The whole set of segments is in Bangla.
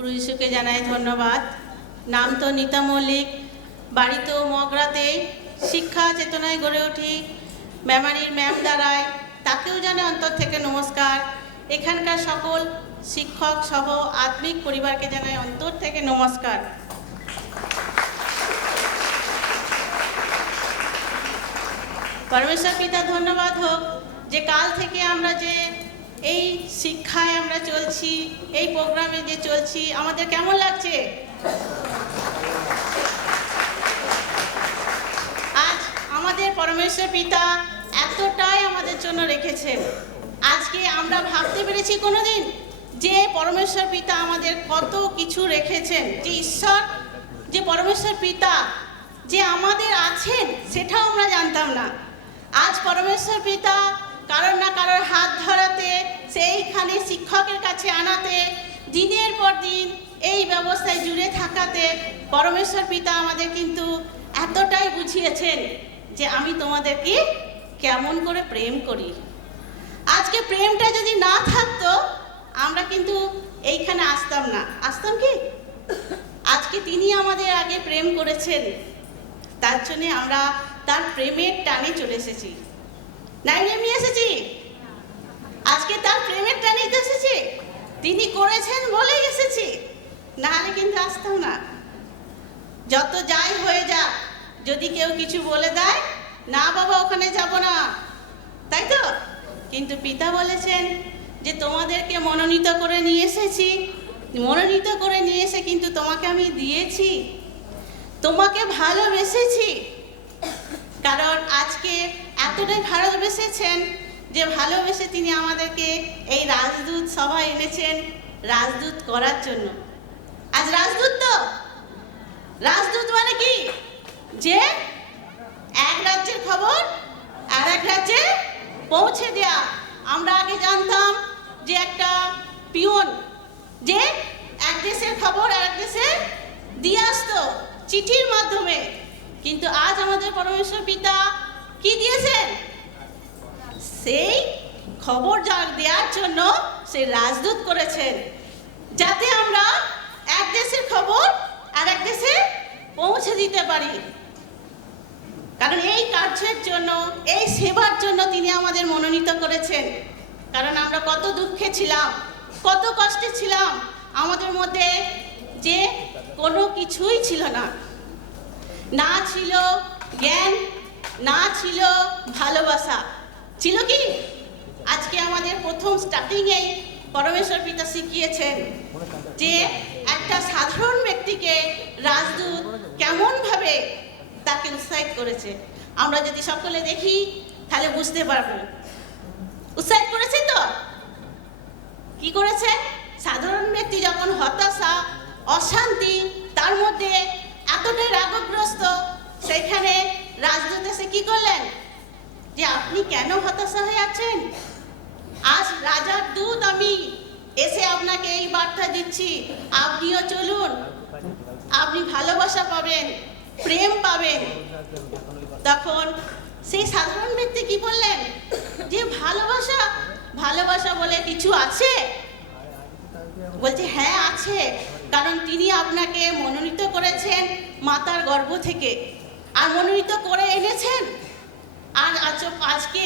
গুরু যিশুকে জানাই ধন্যবাদ। নাম তো নিতা মল্লিক, বাড়ি তো মগরাতে। শিক্ষা চেতনায় গড়ে উঠি মেমারির ম্যাম দ্বারায়, তাকেও জানাই অন্তর থেকে নমস্কার। এখানকার সকল শিক্ষক সহ আত্মিক পরিবারকে জানাই অন্তর থেকে নমস্কার। পরমেশ্বর পিতা ধন্যবাদ হোক যে কাল থেকে আমরা যে এই শিক্ষায় আমরা চলছি, এই প্রোগ্রামে যে চলছি, আমাদের কেমন লাগছে? আজ আমাদের পরমেশ্বর পিতা এতটাই আমাদের জন্য রেখেছেন। আজকে আমরা ভাবতে পেরেছি কোনোদিন যে পরমেশ্বর পিতা আমাদের কত কিছু রেখেছেন, যে ঈশ্বর, যে পরমেশ্বর পিতা যে আমাদের আছেন, সেটাও আমরা জানতাম না। আজ পরমেশ্বর পিতা কারোর না কারোর হাত ধরাতে, সেইখানে শিক্ষকের কাছে আনাতে, দিনের পর দিন এই ব্যবস্থায় জুড়ে থাকাতে পরমেশ্বর পিতা আমাদের কিন্তু এতটাই বুঝিয়েছেন যে আমি তোমাদেরকে কেমন করে প্রেম করি। আজকে প্রেমটা যদি না থাকতো আমরা কিন্তু এইখানে আসতাম না। আসতাম কি? আজকে তিনি আমাদের আগে প্রেম করেছেন, তার জন্যে আমরা তার প্রেমের টানে চলে এসেছি। নাই এমনি এসেছি, আজকে তার প্রেমের টানে এসেছি। তিনি করেছেন বলেই এসেছি, নাহলে কিন্তু আসতাম না। যত যাই হয়ে যাক, যদি কেউ কিছু বলে দেয়, না বাবা ওখানে যাব না, তাই তো? কিন্তু পিতা বলেছেন যে তোমাদেরকে মনোনীত করে নিয়ে এসেছি, মনোনীত করে নিয়ে এসে কিন্তু তোমাকে আমি দিয়েছি, তোমাকে ভালোবেসেছি। কারণ আজকে এতটাই ভালোবেসেছেন যে ভালোবেসে তিনি আমাদেরকে এই রাজদূত সভায় এনেছেন রাজদূত করার জন্য। আজ রাজদূত তো, রাজদূত মানে কি? যে এক রাজ্যের খবর আর এক রাজ্যে পৌঁছে দেয়া। আমরা আগে জানতাম যে একটা পিয়ন যে এক দেশের খবর আর এক দেশে দিয়ে আসতো চিঠির মাধ্যমে, কিন্তু আজ আমাদের পরমেশ্বর পিতা কি দিয়েছেন? সেই খবর দেওয়ার জন্য সেই রাজদূত করেছেন, যাতে আমরা এক দেশের খবর আর এক দেশে পৌঁছে দিতে পারি। কারণ এই কার্যের জন্য, এই সেবার জন্য তিনি আমাদের মনোনীত করেছেন। কারণ আমরা কত দুঃখে ছিলাম, কত কষ্টে ছিলাম, আমাদের মধ্যে যে কোনো কিছুই ছিল না, না ছিল জ্ঞান, না ছিল ভালোবাসা। ছিল কি? আজকে আমাদের প্রথম স্টার্টিংয়েই পরমেশ্বর পিতা শিখিয়েছেন যে একটা সাধারণ ব্যক্তিকে রাজদূত কেমনভাবে তাকে উৎসাহিত করেছে। আমরা যদি সকলে দেখি তাহলে বুঝতে পারবো। উৎসাহিত করেছে তো? কি করেছে? সাধারণ ব্যক্তি যখন হতাশা, অশান্তি, তার মধ্যে এতটাই রাগগ্রস্ত, সেখানে রাজদূত এসে কি করলেন? যে আপনি কেন হতাশা হয়ে আছেন? আজ রাজার দূত আমি এসে আপনাকে এই বার্তা দিচ্ছি, আপনিও চলুন, আপনি ভালোবাসা পাবেন, প্রেম পাবেন। তখন সেই সাধারণ ব্যক্তি কি বললেন? যে ভালোবাসা, ভালোবাসা বলে কিছু আছে? বলছে হ্যাঁ আছে, কারণ তিনি আপনাকে মনোনীত করেছেন মাতার গর্ভ থেকে, আর মনোনীত করে এনেছেন, আর আজকে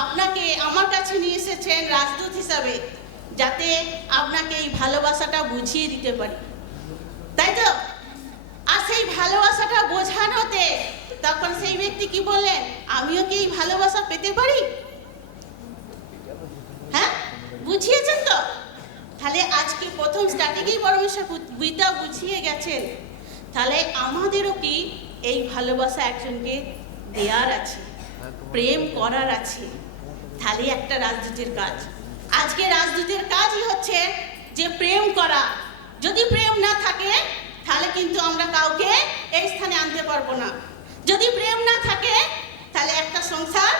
আপনাকে আমার কাছে নিয়ে এসেছেন রাজদূত হিসাবে, যাতে আপনাকে এই ভালোবাসাটা বুঝিয়ে দিতে পারি, তাই তো? আর সেই ভালোবাসাটা বোঝানোতে তখন সেই ব্যক্তি কি বললেন? আমিও কি এই ভালোবাসা পেতে পারি? হ্যাঁ, বুঝিয়েছেন তো? তাহলে আজকে প্রথম স্টার্টিংয়েই পরমেশ্বর পিতা বুঝিয়ে গেছেন, তাহলে আমাদেরও কি এই ভালোবাসা একজনকে দেওয়ার আছে, প্রেম করার আছে। তাহলে একটা রাজদূতের কাজ। আজকে রাজদূতের কাজই হচ্ছে যে প্রেম করা। যদি প্রেম না থাকে তাহলে কিন্তু আমরা কাউকে এই স্থানে আনতে পারবো না। যদি প্রেম না থাকে তাহলে একটা সংসার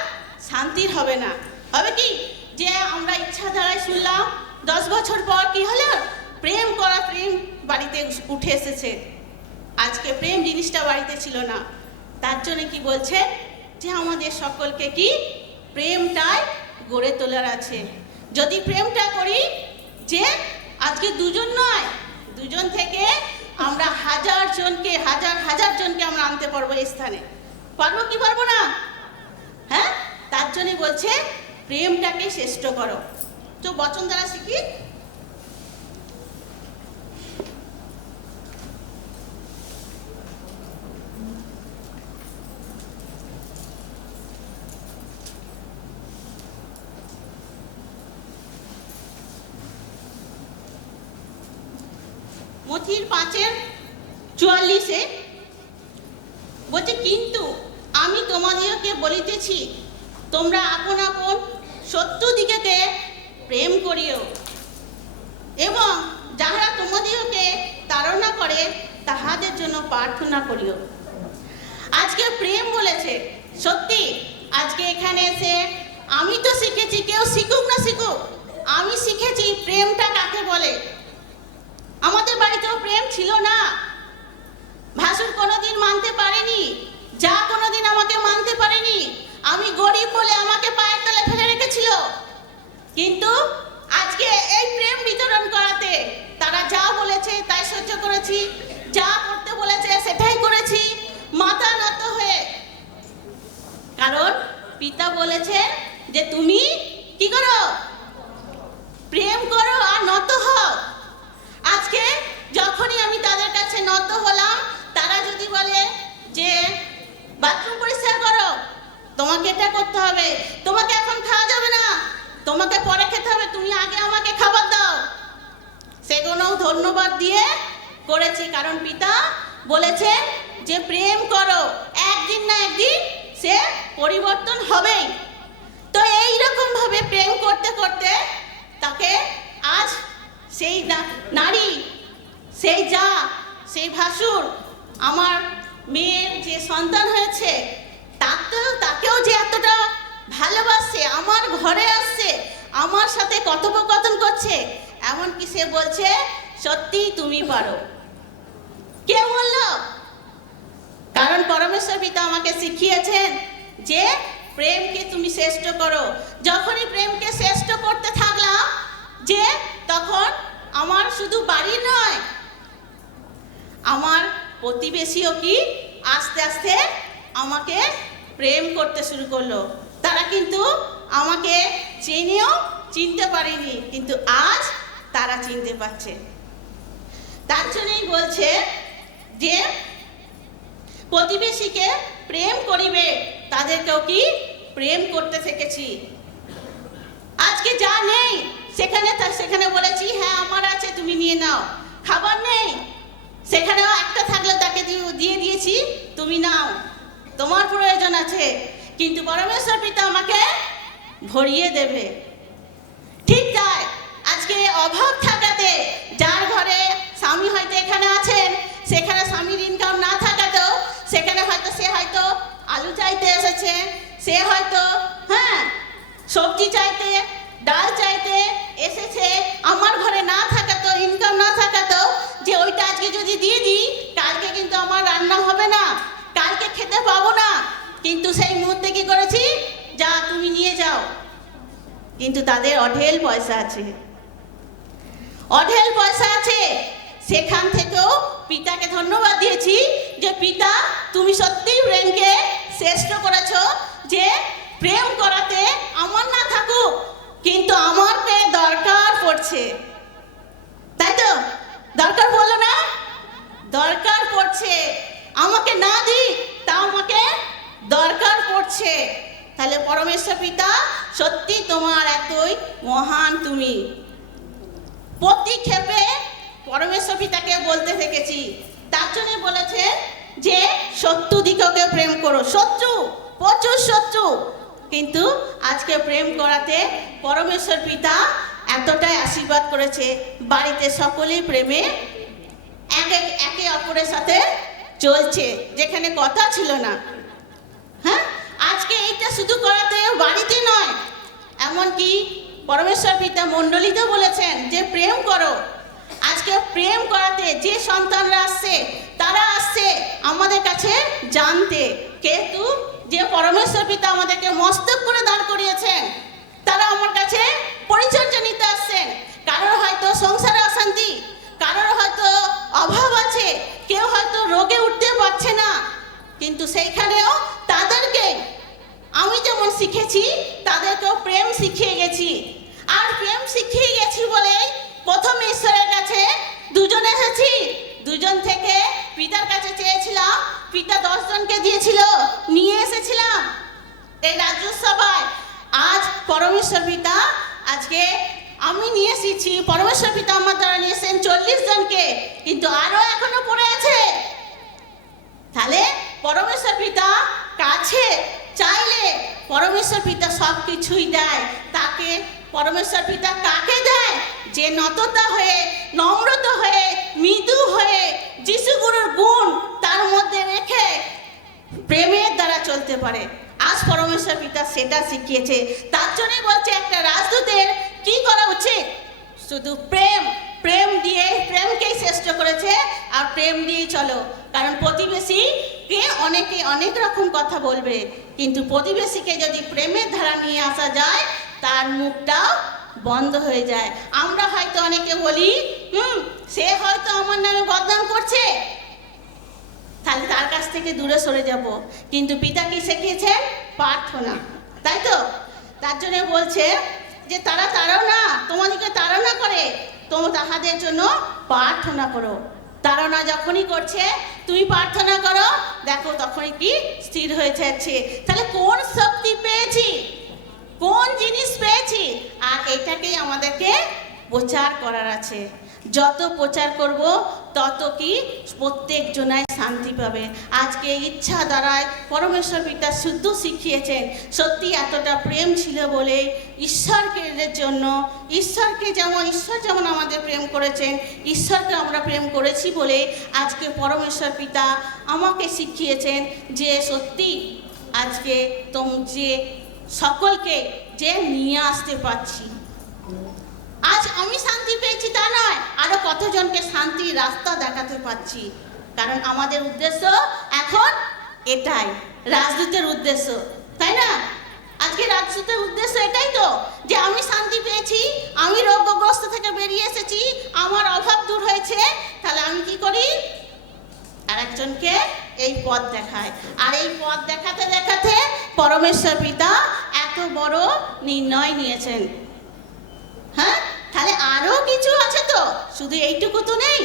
শান্তির হবে না। হবে কি? যে আমরা ইচ্ছা দ্বারাই শুনলাম 10 বছর পর কি হলো? প্রেম করা, প্রেম বাড়িতে উঠে এসেছে। আজকে প্রেম জিনিসটা বাড়িতে ছিল না। তার জন্য কি বলছে? যে আমাদের সকলকে কি প্রেমটাই গড়ে তোলার আছে। যদি প্রেমটা করি, যে আজকে দুজন নয়, দুজন হাজার জনকে হাজার হাজার জনকে আমরা আনতে পারবো এই স্থানে। পারবো কি পারবো না? হ্যাঁ, তার জন্যই বলছে প্রেমটাকে শ্রেষ্ঠ করো। তো বচন দ্বারা শিখি। মথির 5:44 বলছে, কিন্তু আমি তোমাদিগকে বলিতেছি, তোমরা আপন আপন শত্রুদিগকে প্রেম করিও, এবং যাহারা তোমাদিগকে তাড়না করে তাহাদের জন্য প্রার্থনা করিও। আজকে প্রেম বলেছে, সত্যি আজকে এখানে এসে আমি তো শিখেছি, কেউ শিখুক না শিখুক, আমি শিখেছি প্রেমটা কাকে বলে। আমাদের বাড়িতেও প্রেম ছিল না, ভাসুর কোনোদিন মানতে পারেনি, যা কোনোদিন আমাকে মানতে পারেনি, আমি গরিব বলে আমাকে পায়ের তলে ফেলে রেখেছিল। কিন্তু আজকে এই প্রেম বিতরণ করাতে তারা যা বলেছে তাই সহ্য করেছি, যা করতে বলেছে সেটাই করেছি, মাথা নত হয়ে। কারণ পিতা বলেছে যে তুমি কি করো, প্রেম করো আর নত হও। আজকে যখনই আমি তাদের কাছে নত হলাম, তারা যদি বলে যে বাথরুম পরিষ্কার করো, তোমাকে এটা করতে হবে, তোমাকে এখন খাওয়া যাবে না, তোমাকে পরে খেতে হবে, তুমি আগে আমাকে খাবার দাও, সেগুলো ধন্যবাদ দিয়ে করেছি। কারণ পিতা বলেছে যে প্রেম করো, একদিন না একদিন সে পরিবর্তন হবেই। তো এইরকম ভাবে প্রেম করতে করতে তাকে আজ সেই নারী, সেই যা, সেই ভাসুর, আমার মেয়ের যে সন্তান হয়েছে, তাকেও যে এতটা ভালোবাসছে, আমার ঘরে আসছে, আমার সাথে কথোপকথন করছে, এমনকি সে বলছে সত্যি তুমি পারো। কে বললো? কারণ পরমেশ্বর পিতা আমাকে শিখিয়েছেন যে প্রেমকে তুমি শ্রেষ্ঠ করো। যখনই প্রেমকে শ্রেষ্ঠ করতে থাকলাম, যে তখন আমার শুধু বাড়ি নয়, আমার প্রতিবেশীও কি আস্তে আস্তে আমাকে প্রেম করতে শুরু করলো। তারা কিন্তু আমাকে চিনতে পারেনি, কিন্তু আজ তারা চিনতে পারছে। তার জন্যই বলছে যে প্রতিবেশীকে প্রেম করিবে, তাদেরকেও কি প্রেম করতে শিখেছি। আজকে যা নেই সেখানে বলেছি হ্যাঁ আমার আছে, তুমি নিয়ে নাও। খাবার নেই, সেখানেও একটা থাকলে তাকে দিয়ে দিয়েছি, তুমি নাও, তোমার প্রয়োজন আছে, কিন্তু পরমেশ্বর পিতা আমাকে ভরিয়ে দেবে। ঠিক তাই আজকে অভাব থাকাতে, যার ঘরে স্বামী হয়তো এখানে আছেন, সেখানে স্বামীর ইনকাম না থাকাতেও সেখানে হয়তো সে হয়তো আলু চাইতে এসেছে, সে হয়তো সবজি চাইতে, ডাল চাইতে এসেছে, আমার ঘরে না থাকাতেও, ইনকাম না থাকাতেও, যে ওইটা আজকে যদি দিয়ে দিই কালকে কিন্তু আমার রান্না হবে না, কালকে খেতে পাবো না, কিন্তু সেই মুহূর্তে কি করেছি, যা তুমি নিয়ে যাও। কিন্তু তাদের অঢেল পয়সা আছে, অঢেল পয়সা আছে, সেখান থেকেও পিতাকে ধন্যবাদ দিয়েছি যে পিতা তুমি সত্যিই প্রেমকে শ্রেষ্ঠ করেছো, যে প্রেম করাতে আমার না থাকুক, কিন্তু আমাকে দরকার পড়ছে, তাই তো? দরকার পড়লো না? দরকার পড়ছে, আমাকে না দিই তা আমাকে দরকার পড়ছে। তাহলে পরমেশ্বর পিতা সত্যি তোমার এতই মহান, তুমি প্রতি ক্ষেপে পরমেশ্বর পিতাকে বলতে থেকেছি। তার জন্য বলেছে যে শত্রু দিগকে প্রেম করো, শত্রু, প্রচুর শত্রু, কিন্তু আজকে প্রেম করাতে পরমেশ্বর পিতা এতটাই আশীর্বাদ করেছে, বাড়িতে সকলেই প্রেমে একে অপরের সাথে চলছে, যেখানে কথা ছিল না। হ্যাঁ, আজকে এইটা শুধু করাতে বাড়িতে নয়, এমনকি পরমেশ্বর পিতা মণ্ডলীতেও বলেছেন যে প্রেম করো। আজকে প্রেম করাতে যে সন্তানরা আসছে, তারা আসছে আমাদের কাছে জানতে, কিন্তু যে পরমেশ্বর পিতা আমাদেরকে মস্তক করে দাঁড় করিয়েছেন, তারা আমার কাছে পরিচর্যা নিতে আসছেন। কারোর হয়তো সংসারে অশান্তি, কারোর হয়তো অভাব আছে, কেউ কিন্তু সেইখানেও তাদেরকে আমি যেমন শিখেছি তাদেরকেও প্রেম শিখিয়ে গেছি। আর প্রেম শিখিয়ে গেছি বলে প্রথম ঈশ্বরের কাছে দুজন এসেছি, দুজন থেকে পিতার কাছে চেয়েছিলাম, পিতা 10 জনকে দিয়েছিল, নিয়ে এসেছিলাম এই রাজ্যসভায়। আজ পরমেশ্বর পিতা আজকে আমি নিয়ে এসেছি, পরমেশ্বর পিতা আমার দ্বারা নিয়ে এসেছেন 40 জনকে, কিন্তু আরো এখনো পড়ে আছে। তাহলে পরমেশ্বর পিতা কাছে চাইলে পরমেশ্বর পিতা সব কিছুই দেয়। তাকে পরমেশ্বর পিতা কাকে দেয়? যে নততা হয়ে, নম্রতা হয়ে, মৃদু হয়ে, যিশু গুরুর গুণ তার মধ্যে রেখে প্রেমের দ্বারা চলতে পারে। আজ পরমেশ্বর পিতা সেটা শিখিয়েছে। তার জন্যই বলছে একটা রাজদূতের কি করা উচিত? শুধু প্রেম, প্রেম দিয়ে, প্রেমকেই শ্রেষ্ঠ করেছে, আর প্রেম দিয়েই চলো। কারণ প্রতিবেশীকে অনেকে অনেক রকম কথা বলবে, কিন্তু প্রতিবেশীকে যদি প্রেমের ধারা নিয়ে আসা যায় তার মুখটাও বন্ধ হয়ে যায়। আমরা হয়তো অনেকে বলি সে হয়তো আমার নামে বদনাম করছে, তাহলে তার কাছ থেকে দূরে সরে যাব। কিন্তু পিতা কি শিখিয়েছেন? প্রার্থনা, তাই তো? তার জন্য বলছে যে তারা তাড়না, তোমাদেরকে তাড়না করে, তোমরা তাহাদের জন্য প্রার্থনা করো। তাড়না যখনই করছে তুমি প্রার্থনা করো, দেখো তখনই কি স্থির হয়ে যাচ্ছে। তাহলে কোন শক্তি পেয়েছি, কোন জিনিস পেয়েছি? আর এটাকেই আমাদেরকে প্রচার করার আছে। যত প্রচার করব তত কি প্রত্যেক জনায় শান্তি পাবে। আজকে ইচ্ছা দ্বারায় পরমেশ্বর পিতা শুদ্ধ শিখিয়েছেন। সত্যি এতটা প্রেম ছিল বলে ঈশ্বরকে জন্য, ঈশ্বরকে যেমন ঈশ্বর যেমন আমাদের প্রেম করেছেন, ঈশ্বরকে আমরা প্রেম করেছি বলে আজকে পরমেশ্বর পিতা আমাকে শিখিয়েছেন যে সত্যি আজকে যে সকলকে যে নিয়ে আসতে পারছি। আজ আমি শান্তি পেয়েছি তা নয়, আরো কতজনকে শান্তির রাস্তা দেখাতে পারছি। কারণ আমাদের উদ্দেশ্য এখন এটাই, রাজদূতের উদ্দেশ্য, তাই না? আজকে রাজদূতের উদ্দেশ্য এটাই তো, যে আমি শান্তি পেয়েছি, আমি রোগগ্রস্ত থেকে বেরিয়ে এসেছি, আমার অভাব দূর হয়েছে, তাহলে আমি কি করি? আরেকজনকে এই পথ দেখায়। আর এই পথ দেখাতে দেখাতে পরমেশ্বর পিতা এত বড় নির্ণয় নিয়েছেন। হ্যাঁ, তাহলে আরো কিছু আছে তো, শুধু এইটুকু তো নেই।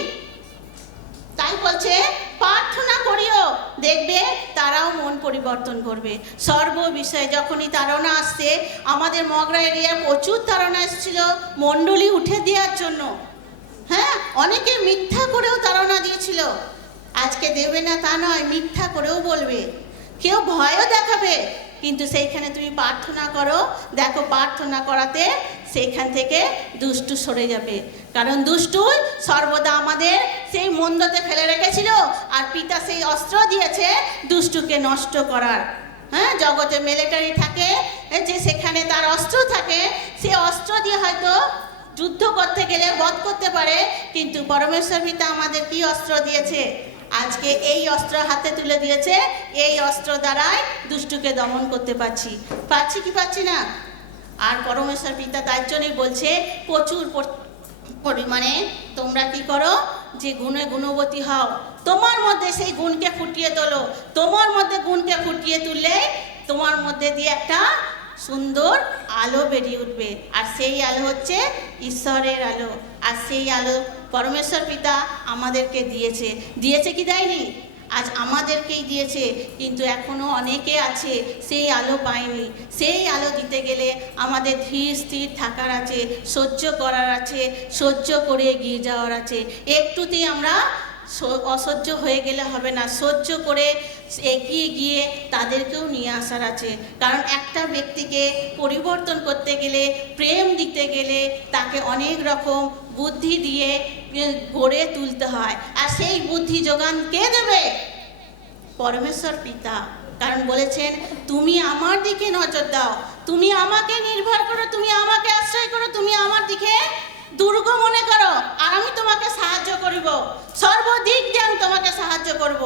তাই বলছে প্রার্থনা করিও, দেখবে তারাও মন পরিবর্তন করবে। সর্ব বিষয়ে যখনই তাড়না আসছে, আমাদের মগরা এরিয়ায় প্রচুর তাড়না এসেছিল মণ্ডলী উঠে দেওয়ার জন্য। হ্যাঁ, অনেকে মিথ্যা করেও তাড়না দিয়েছিল। আজকে দেবে না তা নয়, মিথ্যা করেও বলবে, কেউ ভয়ও দেখাবে, কিন্তু সেইখানে তুমি প্রার্থনা করো, দেখো প্রার্থনা করাতে সেইখান থেকে দুষ্টু সরে যাবে। কারণ দুষ্টু সর্বদা আমাদের সেই মন্দতে ফেলে রেখেছিল, আর পিতা সেই অস্ত্র দিয়েছে দুষ্টুকে নষ্ট করার। হ্যাঁ, জগতে মিলিটারি থাকে যে সেখানে তার অস্ত্র থাকে, সে অস্ত্র দিয়ে হয়তো যুদ্ধ করতে গেলে বধ করতে পারে, কিন্তু পরমেশ্বর পিতা আমাদের কি অস্ত্র দিয়েছে? আজকে এই অস্ত্র হাতে তুলে দিয়েছে, এই অস্ত্র দ্বারাই দুষ্টুকে দমন করতে পারছি কি পাচ্ছি না? আর পরমেশ্বর পিতা তার জন্যই বলছে প্রচুর পরিমাণে তোমরা কি করো, যে গুণে গুণবতী হও, তোমার মধ্যে সেই গুণকে ফুটিয়ে তোলো। তোমার মধ্যে গুণকে ফুটিয়ে তুললে তোমার মধ্যে দিয়ে একটা সুন্দর আলো বেরিয়ে উঠবে, আর সেই আলো হচ্ছে ঈশ্বরের আলো। আর সেই আলো পরমেশ্বর পিতা আমাদেরকে দিয়েছে কি দেয়নি? আজ আমাদেরকেই দিয়েছে, কিন্তু এখনো অনেকে আছে সেই আলো পায়নি। সেই আলো দিতে গেলে আমাদের ধীর স্থির থাকার আছে, সহ্য করার আছে, সহ্য করে এগিয়ে যাওয়ার আছে। একটুতেই আমরা অসহ্য হয়ে গেলে হবে না, সহ্য করে এগিয়ে গিয়ে তাদেরকেও নিয়ে আসার আছে। কারণ একটা ব্যক্তিকে পরিবর্তন করতে গেলে, প্রেম দিতে গেলে তাকে অনেক রকম বুদ্ধি দিয়ে গড়ে তুলতে হয়। আর সেই বুদ্ধি যোগান কে দেবে? পরমেশ্বর পিতা। কারণ বলেছেন তুমি আমার দিকে নজর দাও, তুমি আমাকে নির্ভর করো, তুমি আমাকে আশ্রয় করো, তুমি আমার দিকে দুর্গ মনে করো, আর আমি তোমাকে সাহায্য করিব। সর্বদিক দিয়ে আমি তোমাকে সাহায্য করব।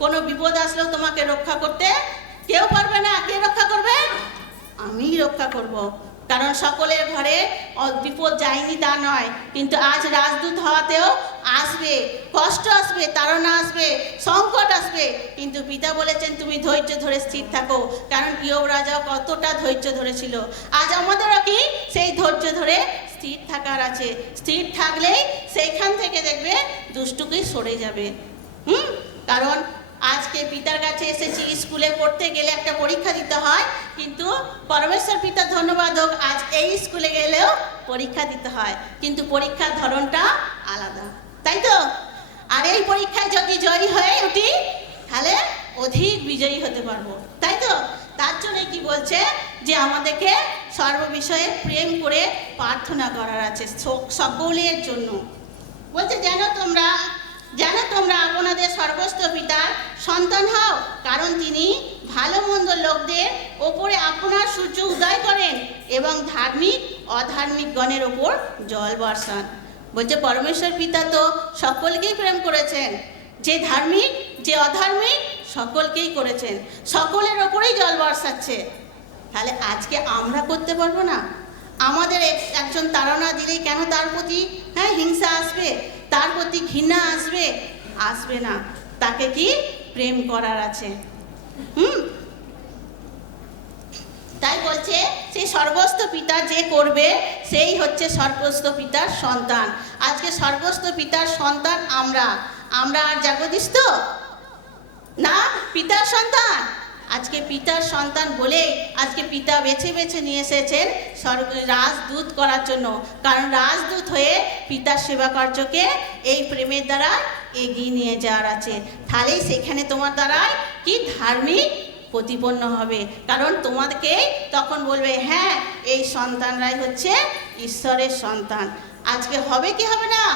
কোনো বিপদ আসলেও তোমাকে রক্ষা করতে কেউ পারবে না। কে রক্ষা করবে? আমি রক্ষা করব। কারণ সকলের ঘরে বিপদ যায়নি তা নয়, কিন্তু আজ রাজদূত হওয়াতেও আসবে, কষ্ট আসবে, তাড়না আসবে, সংকট আসবে, কিন্তু পিতা বলেছেন তুমি ধৈর্য ধরে স্থির থাকো। কারণ ইয়োব রাজাও কতটা ধৈর্য ধরেছিল। আজ আমাদেরও কি সেই ধৈর্য ধরে স্থির থাকার আছে। স্থির থাকলেই সেইখান থেকে দেখবে দুষ্টুকেই সরে যাবে। কারণ আজকে পিতার কাছে এসেছি, স্কুলে পড়তে গেলে একটা পরীক্ষা দিতে হয়, কিন্তু পরমেশ্বর পিতার ধন্যবাদ হোক আজ এই স্কুলে গেলেও পরীক্ষা দিতে হয়, কিন্তু পরীক্ষার ধরনটা আলাদা, তাই তো? আর এই পরীক্ষায় যদি জয়ী হয়ে উঠি তাহলে অধিক বিজয়ী হতে পারবো, তাই তো? তার জন্য কি বলছে যে আমাদেরকে সর্ববিষয়ে প্রেম করে প্রার্থনা করার আছে সকলের জন্য। বলছে যেন তোমরা আপনাদের সর্বস্ব পিতার সন্তান হও, কারণ তিনি ভালো মন্দ লোকদের ওপরে আপনার সূর্য উদয় করেন এবং ধার্মিক অধার্মিক গণের ওপর জল বর্ষান। বলছে পরমেশ্বর পিতা তো সকলকেই প্রেম করেছেন, যে ধার্মিক যে অধার্মিক সকলকেই করেছেন, সকলের ওপরেই জল বর্ষাচ্ছে। তাহলে আজকে আমরা করতে পারবো না? আমাদের একজন তাড়না দিলেই কেন তার প্রতি হিংসা আসবে, তার প্রতি ঘৃণা আসবে? আসবে না। তাকে কি প্রেম করার আছে। তাই বলছে সেই সর্বস্ব পিতা যে করবে সেই হচ্ছে সর্বস্ব পিতার সন্তান। আজকে সর্বস্ব পিতার সন্তান আমরা আর জাগদীশ তো না, পিতার সন্তান। আজকে পিতার সন্তান বলে আজকে পিতা বেছে বেছে নিয়ে এসেছেন রাজদূত করার জন্য। কারণ রাজদূত হয়ে পিতার সেবা কার্যকে এই প্রেমের দ্বারা এগিয়ে নিয়ে যাওয়ার আছে। তাহলেই সেখানে তোমার দ্বারাই কি ধার্মিক প্রতিপন্ন হবে। কারণ তোমাদেরকে তখন বলবে হ্যাঁ এই সন্তানরাই হচ্ছে ঈশ্বরের সন্তান। আজকে হবে কি হবে না?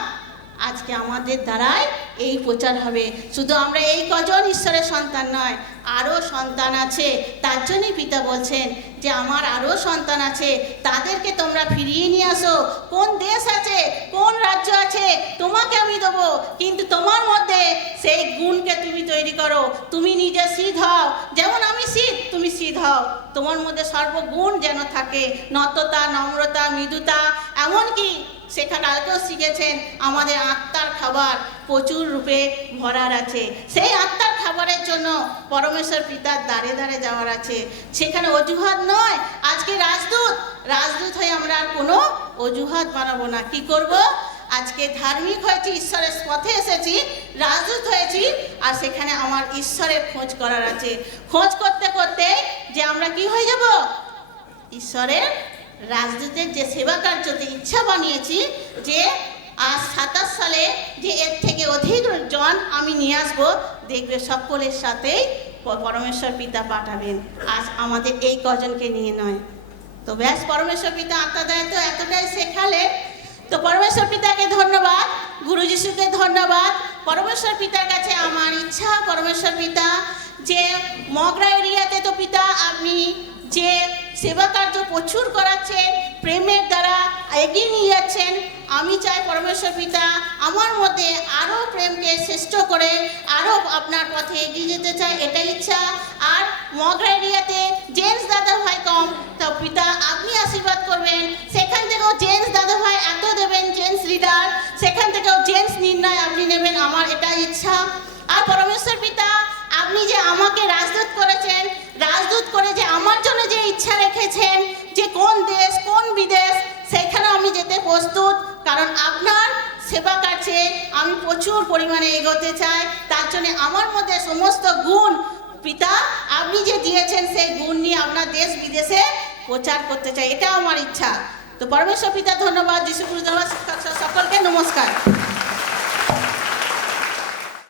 আজকে আমাদের দ্বারাই এই প্রচার হবে। শুধু আমরা এই কজন ঈশ্বরের সন্তান নয়, আরও সন্তান আছে। তার জন্যই পিতা বলছেন যে আমার আরও সন্তান আছে, তাদেরকে তোমরা ফিরিয়ে নিয়ে আসো। কোন দেশ আছে, কোন রাজ্য আছে তোমাকে আমি দেবো, কিন্তু তোমার মধ্যে সেই গুণকে তুমি তৈরি করো। তুমি নিজে সিদ্ধ হও, যেমন আমি সিদ্ধ, তুমি সিদ্ধ হও। তোমার মধ্যে সর্বগুণ যেন থাকে, নততা, নম্রতা, মৃদুতা, এমনকি সেখানে আগেও শিখেছেন আমাদের আত্মার খাবার প্রচুর রূপে ভরার আছে। সেই আত্মার খাবারের জন্য পরমেশ্বর পিতার দ্বারে দ্বারে যাওয়ার আছে। সেখানে অজুহাত নয়। আজকে রাজদূত হয়ে আমরা আর কোনো অজুহাত বানাবো না। কি করব? আজকে ধার্মিক হয়েছি, ঈশ্বরের পথে এসেছি, রাজদূত হয়েছি, আর সেখানে আমার ঈশ্বরের খোঁজ করার আছে। খোঁজ করতে করতে যে আমরা কি হয়ে যাব? ঈশ্বরের রাজদূতের যে সেবা কার্যতে ইচ্ছা বানিয়েছি যে আজ 27 সালে যে এর থেকে অধিক জন আমি নিয়ে আসবো, দেখবে সকলের সাথেই পরমেশ্বর পিতা পাঠাবেন। আজ আমাদের এই কজনকে নিয়ে নয়। তো ব্যাস, পরমেশ্বর পিতা আত্মাদায় তো এতটাই শেখালে। তো পরমেশ্বর পিতাকে ধন্যবাদ, গুরু যিশুকে ধন্যবাদ। পরমেশ্বর পিতার কাছে আমার ইচ্ছা, পরমেশ্বর পিতা যে মগরা এরিয়াতে তো পিতা আপনি যে সেবা কার্য প্রচুর করাচ্ছেন, প্রেমের দ্বারা এগিয়ে নিয়ে যাচ্ছেন, আমি চাই পরমেশ্বর পিতা আমার মধ্যে আরও প্রেমকে শ্রেষ্ঠ করে আরও আপনার পথে এগিয়ে যেতে চাই, এটাই ইচ্ছা। আর মগরা এরিয়াতে জেন্টস দাদা ভাই কম, তো পিতা আপনি আশীর্বাদ করবেন। সেখান থেকেও জেন্টস দাদা ভাই এত দেবেন, জেন্টস লিডার, সেখান থেকেও জেন্টস নির্ণয় আপনি নেবেন, আমার এটাই ইচ্ছা। আর পরমেশ্বর পিতা আপনি যে আমাকে রাজদূত করেছেন, রাজদূত করে যে আমার জন্য যে ইচ্ছা রেখেছেন যে কোন দেশ কোন বিদেশ সেখানে আমি যেতে প্রস্তুত। কারণ আপনার সেবা কাছে আমি প্রচুর পরিমাণে এগোতে চাই। তার জন্য আমার মধ্যে সমস্ত গুণ পিতা আপনি যে দিয়েছেন সেই গুণ নিয়ে আপনার দেশ বিদেশে প্রচার করতে চাই, এটা আমার ইচ্ছা। তো পরমেশ্বর পিতা ধন্যবাদ, যিশু গুরু ধন্যবাদ, সকলকে নমস্কার।